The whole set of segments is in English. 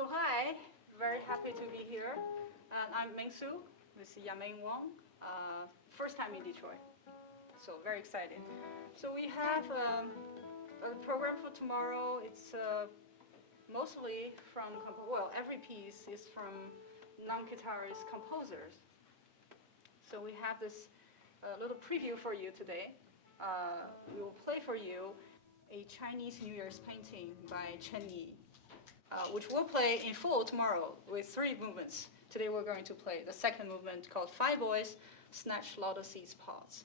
So hi, very happy to be here. I'm Meng with Yameng Wang. First time in Detroit, so very excited. So we have a program for tomorrow. It's mostly from, every piece is from non-guitarist composers. So we have this little preview for you today. We will play for you a Chinese New Year's painting by Chen Yi. Which we'll play in full tomorrow with 3 movements. Today we're going to play the second movement called Five Boys Snatch Lotus Seeds Pods.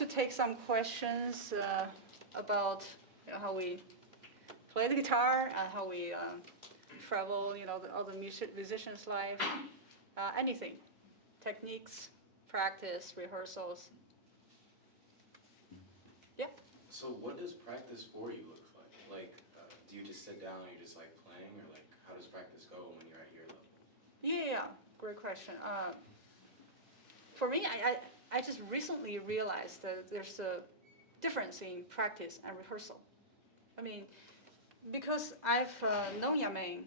to take some questions about how we play the guitar and how we travel, all the musicians' life, anything, techniques, practice, rehearsals. Yeah. So what does practice for you look like? Like, do you just sit down and you're just like playing, or like how does practice go when you're at your level? Yeah, great question. For me, I just recently realized that there's a difference in practice and rehearsal. I mean, because I've known Yameng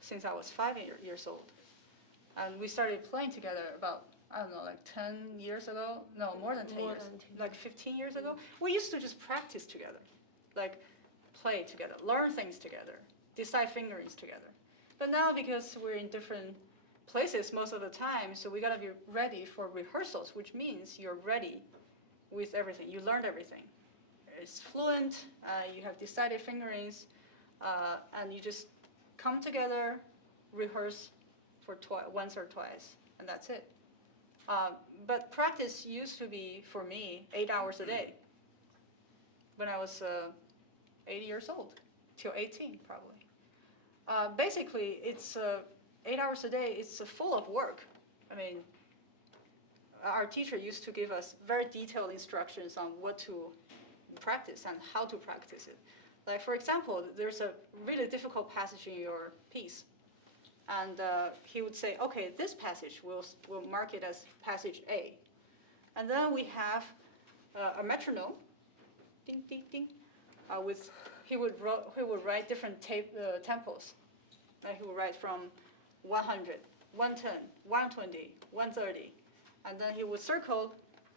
since I was 5 years old, and we started playing together about, I don't know, like 10 years ago? No, more than 10 years. Like 15 years ago. We used to just practice together, like play together, learn things together, decide fingerings together. But now, because we're in different places most of the time, so we gotta be ready for rehearsals, which means you're ready with everything. You learned everything. It's fluent, you have decided fingerings, and you just come together, rehearse for once or twice, and that's it. But practice used to be, for me, 8 hours a day. When I was 80 years old, till 18 probably. Basically, it's 8 hours a day. It's full of work. I mean, our teacher used to give us very detailed instructions on what to practice and how to practice it. Like, for example, there's a really difficult passage in your piece. And he would say, okay, this passage, we'll mark it as passage A. And then we have a metronome, ding, ding, ding, he would write different tempos. Like he would write from 100, 110, 120, 130. And then he would circle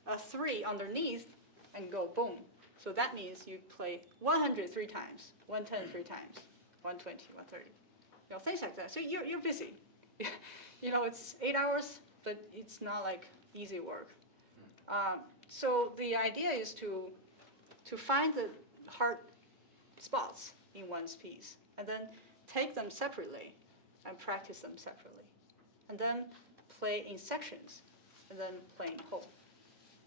a 3 underneath and go boom. So that means you play 100 3 times, 110 3 times, 120, 130. Things like that. So you're busy. It's 8 hours, but it's not like easy work. So the idea is to find the hard spots in one's piece, and then take them separately and practice them separately, and then play in sections, and then play in whole.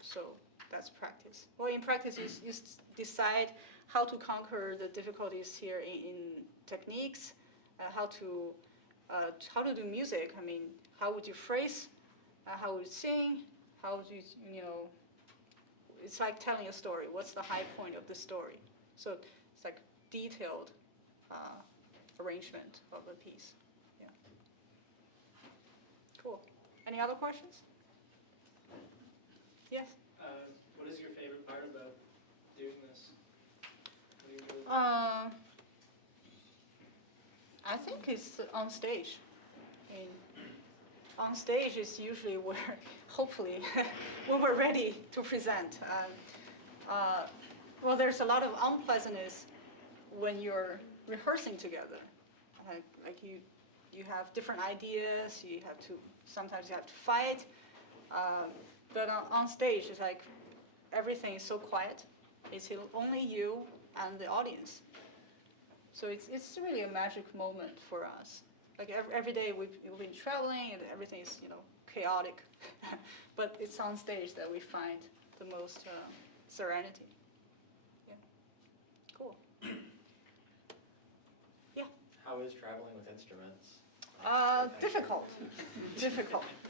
So that's practice. Well, in practice, you decide how to conquer the difficulties here in techniques. How to do music. I mean, how would you phrase? How would you sing? How would you It's like telling a story. What's the high point of the story? So it's like detailed arrangement of a piece. Yeah. Cool. Any other questions? Yes. What is your favorite part about doing this? What do you really like? I think it's on stage. On stage is usually where, hopefully, when we're ready to present. Well, there's a lot of unpleasantness when you're rehearsing together. Like you have different ideas. Sometimes you have to fight. But on stage, it's like everything is so quiet. It's only you and the audience. So it's really a magic moment for us. Like every day we've been traveling and everything is chaotic, but it's on stage that we find the most serenity. Yeah. Cool. Yeah. How is traveling with instruments? Difficult,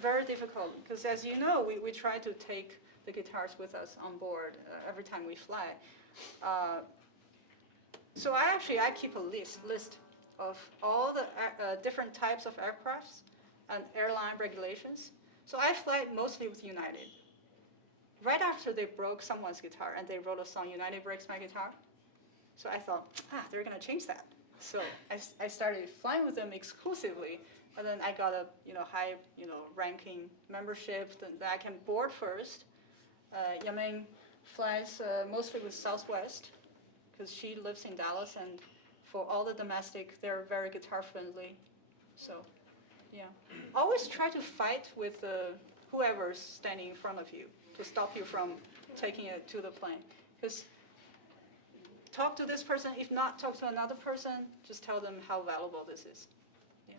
very difficult. Because as you know, we try to take the guitars with us on board every time we fly. So I keep a list of all the different types of aircrafts and airline regulations. So I fly mostly with United. Right after they broke someone's guitar and they wrote a song, United Breaks My Guitar. So I thought, they're gonna change that. So I started flying with them exclusively, and then I got a high ranking membership that I can board first. Yameng flies mostly with Southwest, because she lives in Dallas, and for all the domestic, they're very guitar friendly. So, yeah. Always try to fight with whoever's standing in front of you to stop you from taking it to the plane. Because talk to this person, if not, talk to another person, just tell them how valuable this is. Yeah.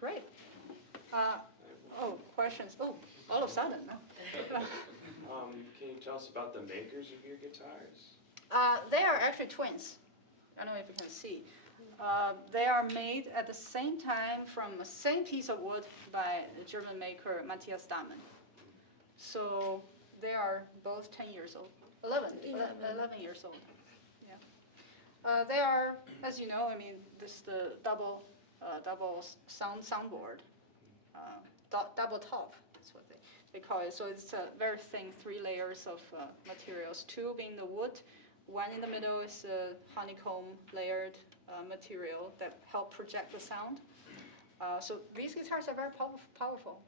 Great. questions. Oh, all of a sudden. No? Can you tell us about the makers of your guitars? They are actually twins. I don't know if you can see. They are made at the same time from the same piece of wood by the German maker Matthias Dahmen. So they are both 10 years old. 11 years old. Yeah. They are, as you know, I mean, this is the double soundboard, double top. That's what they call it. So it's a very thin, 3 layers of materials. 2 being the wood, 1 in the middle is a honeycomb layered material that help project the sound. So these guitars are very powerful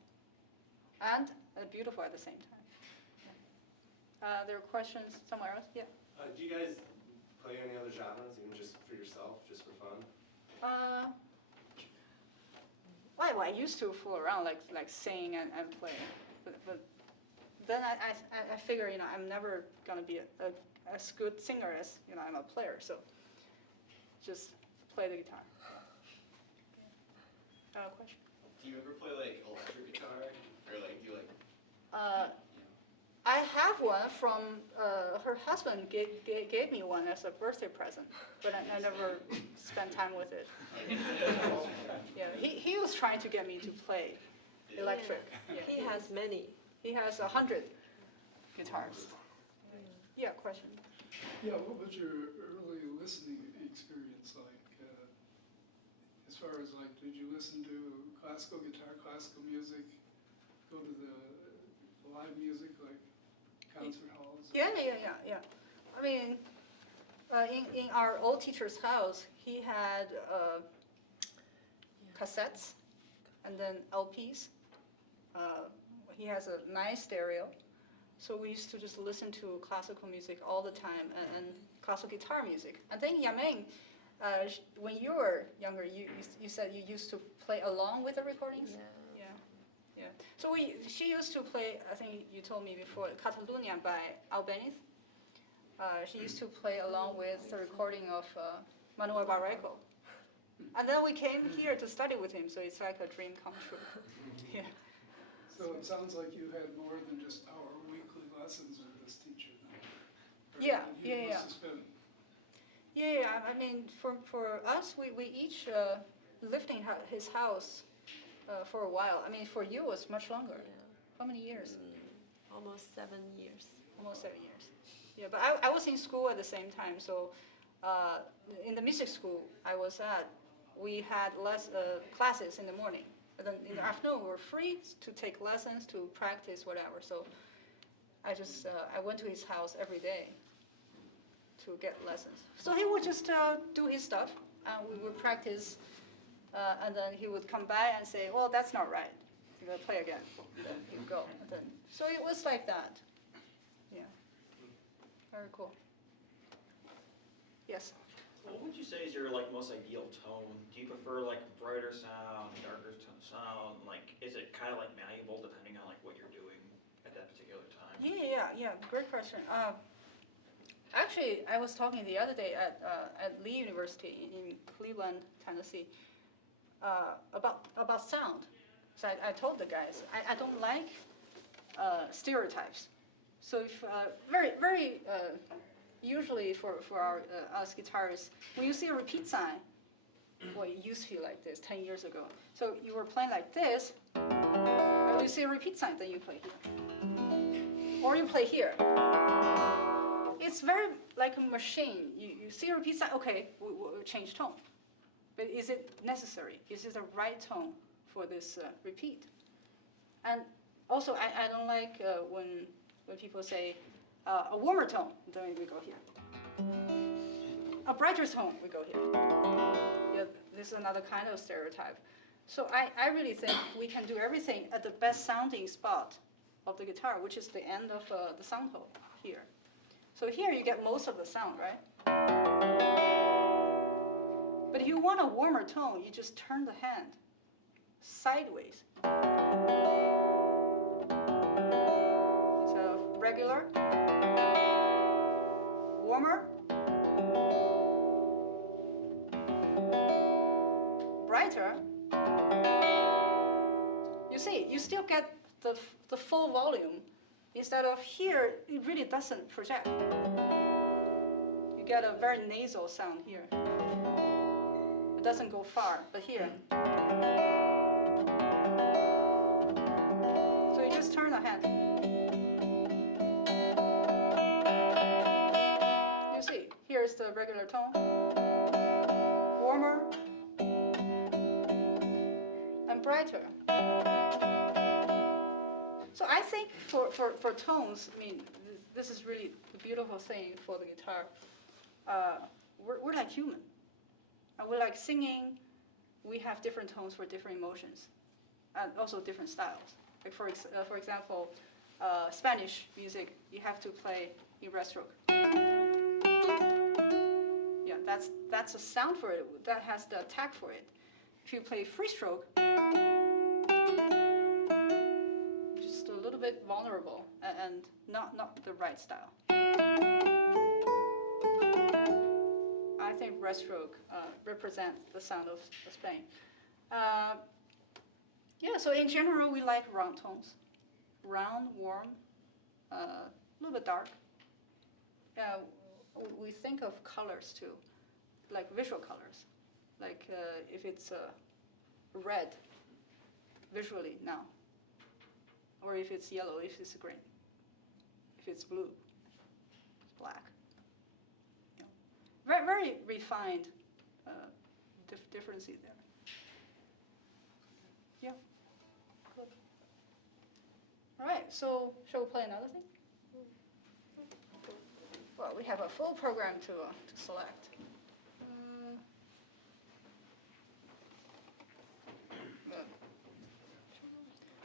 and beautiful at the same time. There are questions somewhere else? Yeah. Do you guys play any other genres, even just for yourself, just for fun? Well, I used to fool around, like sing and play, but then I figure, you know, I'm never gonna be as good singer as, you know, I'm a player. So just play the guitar. Question? Do you ever play like electric guitar, or like do you like? I have one from her husband gave me one as a birthday present, but I never spent time with it. Yeah, he was trying to get me to play electric. Yeah. He has many. He has 100 guitars. Yeah, question. Yeah, what was your early listening experience like? As far as like, did you listen to classical guitar, classical music, go to the live music like concert halls? Yeah. I mean, in our old teacher's house, he had cassettes and then LPs. He has a nice stereo. So we used to just listen to classical music all the time and classical guitar music. I think Yameng, when you were younger, you said you used to play along with the recordings? Yeah. So she used to play, I think you told me before, Catalunya by Albeniz. She used to play along with the recording of Manuel Barreco. And then we came here to study with him, so it's like a dream come true. Yeah. So it sounds like you had more than just our weekly lessons with this teacher then. Yeah. Must have spent. Yeah, I mean, for us, we each lived in his house for a while. I mean, for you, it was much longer. Yeah. How many years? Almost 7 years. Almost 7 years. Yeah, but I was in school at the same time. So in the music school I was at, we had less classes in the morning. But then in the afternoon, we were free to take lessons, to practice, whatever. So I just I went to his house every day to get lessons. So he would just do his stuff, and we would practice, and then he would come by and say, "Well, that's not right. You gotta play again." And then he'd go. And then, so it was like that. Yeah. Very cool. Yes. What would you say is your like most ideal tone? Do you prefer like brighter sound, darker sound? Like, is it kind of like malleable depending on like what you're doing at that particular time? Yeah. Great question. Actually, I was talking the other day at Lee University in Cleveland, Tennessee, about sound. So I told the guys I don't like stereotypes. So if very usually for our us guitarists, when you see a repeat sign, well, it used to be like this 10 years ago. So you were playing like this, and when you see a repeat sign, then you play here, or you play here. It's very like a machine. You see a repeat sign, okay, we'll change tone. But is it necessary? Is it the right tone for this repeat? And also, I don't like when people say a warmer tone, then we go here. A brighter tone, we go here. Yeah, this is another kind of stereotype. So I really think we can do everything at the best sounding spot of the guitar, which is the end of the sound hole here. So here you get most of the sound, right? But if you want a warmer tone, you just turn the hand sideways. So regular, warmer, brighter. You see, you still get the full volume. Instead of here, it really doesn't project. You get a very nasal sound here. It doesn't go far, but here. So you just turn the hand. You see, here's the regular tone. Warmer and brighter. So I think for tones, I mean, this is really the beautiful thing for the guitar. We're like human. And we like singing. We have different tones for different emotions, and also different styles. Like for example, Spanish music, you have to play in red stroke. Yeah, that's a sound for it. That has the attack for it. If you play free stroke, just a little bit vulnerable and not the right style. I think red stroke represent the sound of Spain. Yeah, so in general, we like round tones. Round, warm, a little bit dark. We think of colors too, like visual colors. Like if it's red, visually now. Or if it's yellow, if it's green. If it's blue, it's black. Very, very refined differences there. Yeah, good. All right, so shall we play another thing? Well, we have a full program to select.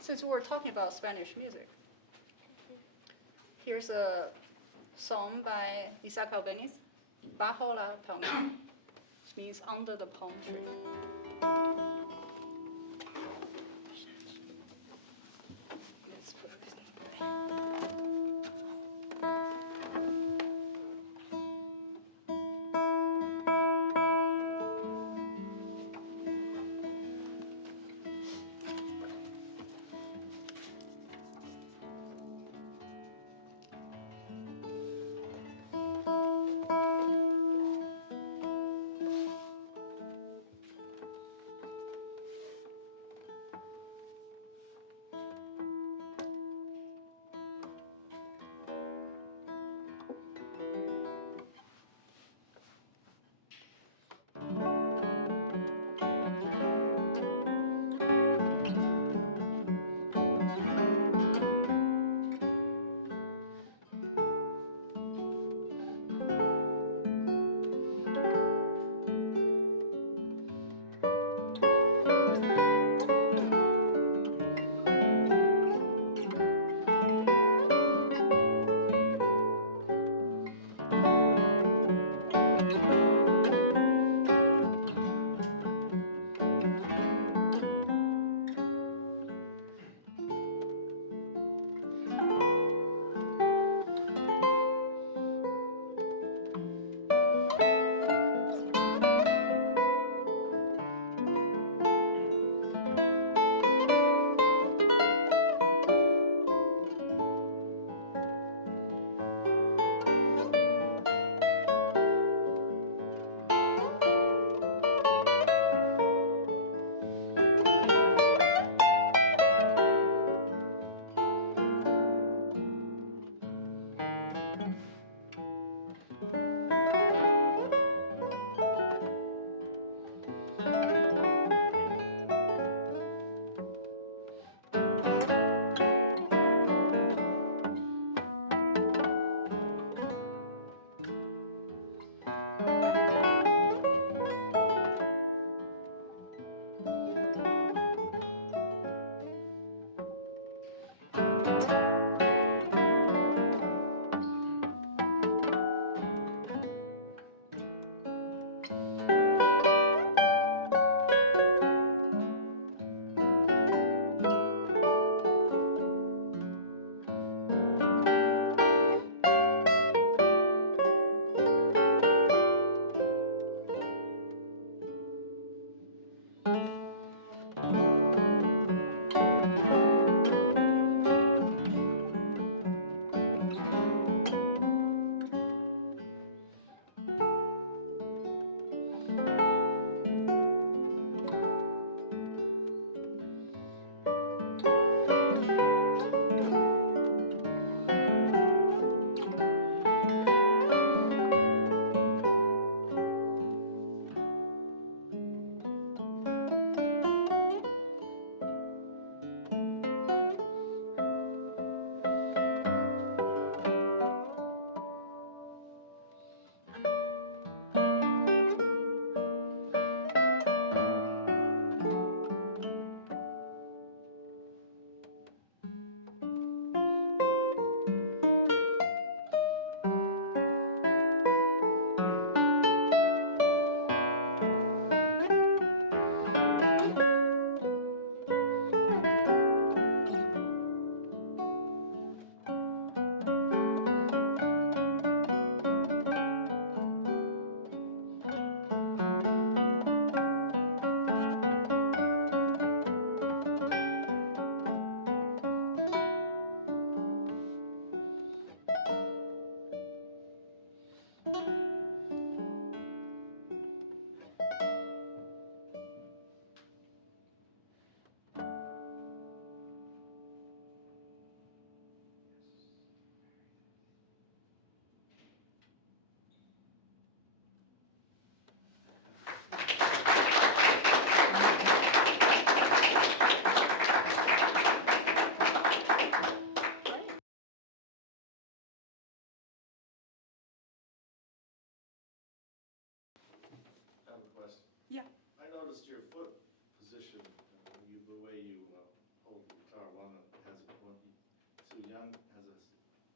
Since we're talking about Spanish music, here's a song by Isaac Albeniz, Bajo la palmera, which means under the palm tree. Let's put this in.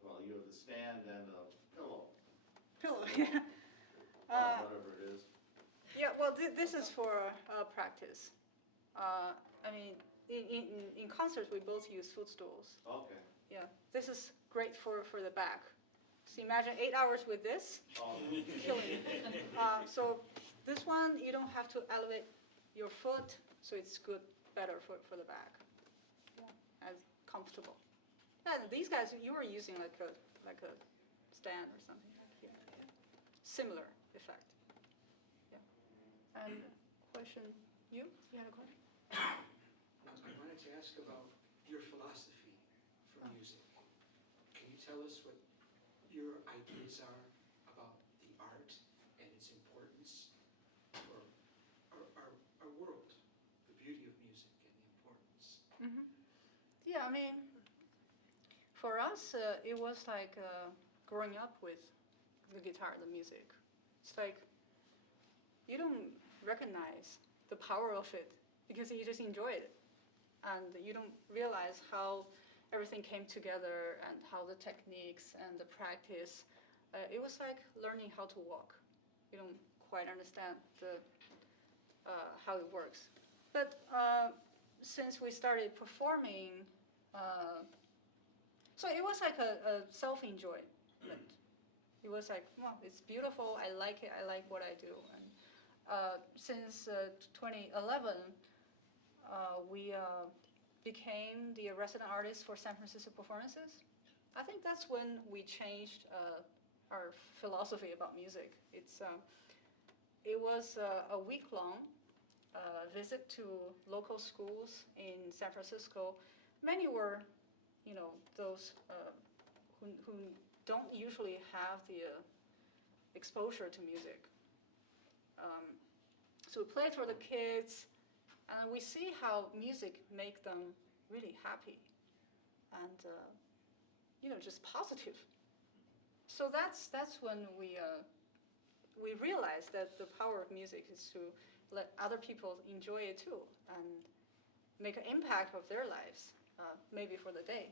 Well, you have the stand and a pillow, Pillow, yeah. or whatever it is. Yeah, well, this is for practice. I mean, in concerts, we both use footstools. Okay. Yeah, this is great for the back. So imagine 8 hours with this, Oh, killing you. So this one, you don't have to elevate your foot, so it's good, better for the back. Yeah, and comfortable. Yeah, and these guys, you were using like a stand or something like here. Yeah. Similar effect. Yeah. And question, you had a question? I wanted to ask about your philosophy for music. Can you tell us what your ideas are about the art and its importance for our world, the beauty of music and the importance? Mm-hmm. Yeah, I mean, for us, it was like growing up with the guitar, the music. It's like you don't recognize the power of it because you just enjoy it. And you don't realize how everything came together and how the techniques and the practice. It was like learning how to walk. You don't quite understand how it works. But since we started performing, so it was like a self-enjoyment. It was like, well, it's beautiful. I like it. I like what I do. And since 2011, we became the resident artist for San Francisco performances. I think that's when we changed our philosophy about music. It was a week-long visit to local schools in San Francisco. Many were, those who don't usually have the exposure to music. So we played for the kids, and we see how music make them really happy and just positive. So that's when we realized that the power of music is to let other people enjoy it too and make an impact of their lives, maybe for the day.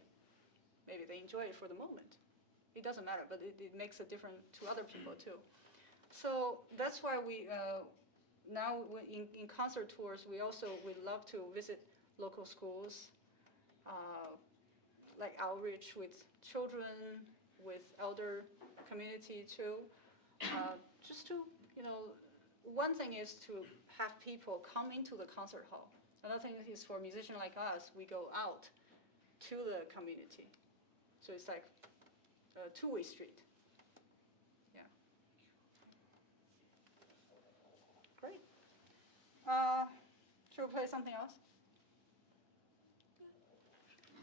Maybe they enjoy it for the moment. It doesn't matter, but it makes a difference to other people too. So that's why we now in concert tours, we love to visit local schools, like outreach with children, with elder community too. Just to, one thing is to have people come into the concert hall. Another thing is for musicians like us, we go out to the community. So it's like a two-way street. Yeah. Great. Should we play something else?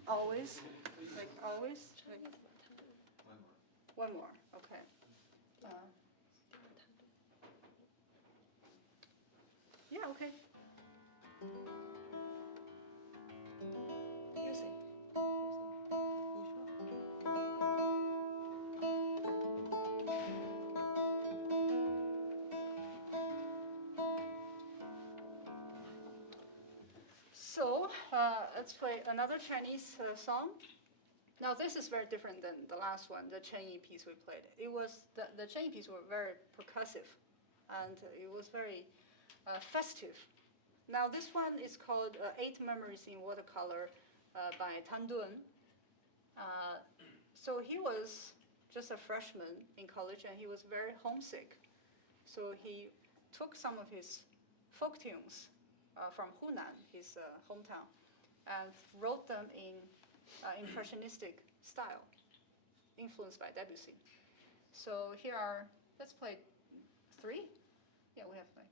Always? Like always? Like one more, okay. Yeah, okay. You sing. So, let's play another Chinese song. Now, this is very different than the last one, the Chenyi piece we played. It was, the Chenyi piece were very percussive, and it was very festive. Now, this one is called 8 Memories in Watercolor by Tan Dun. So he was just a freshman in college, and he was very homesick. So he took some of his folk tunes from Hunan, his hometown, and wrote them in impressionistic style, influenced by Debussy. So here are, let's play 3. Yeah, we have like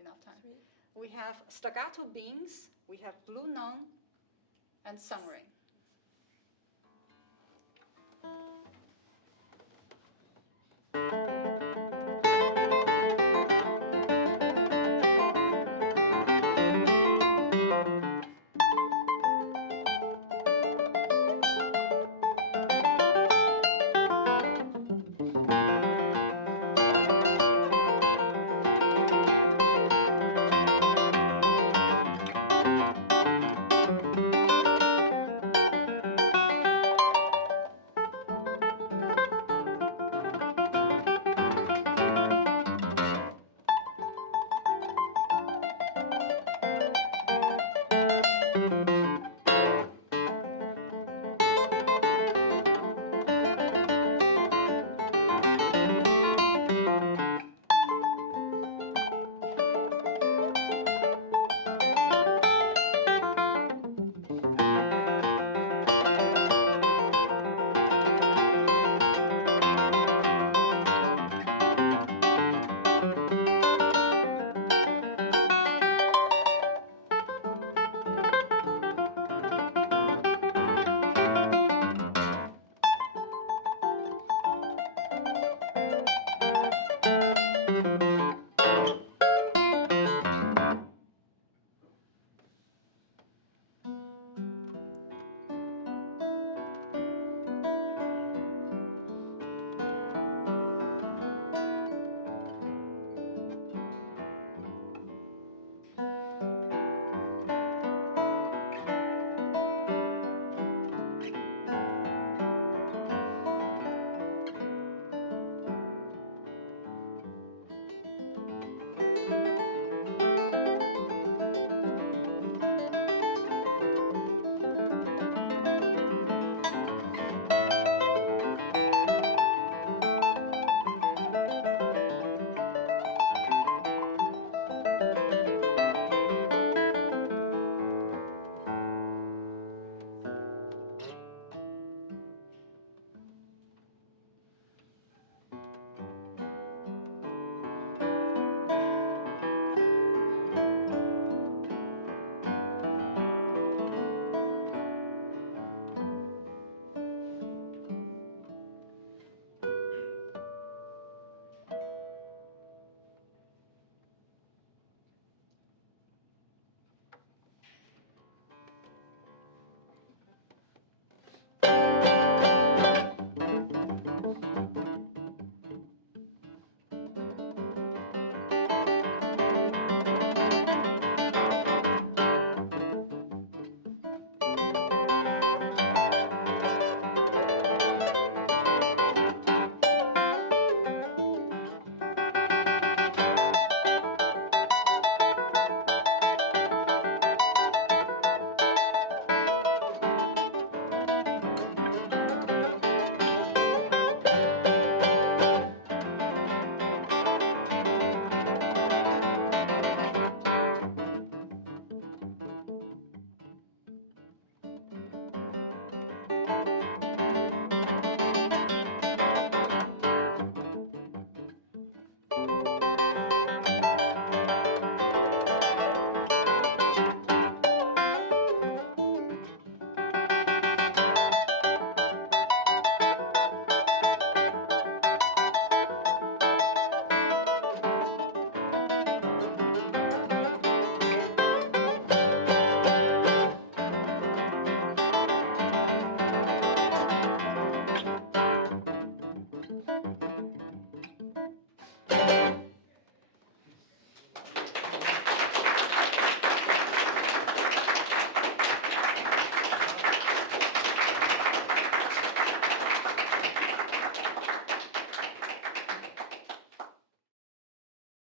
enough time. 3. We have Staccato Beans, we have Blue Nun, and Sunrain.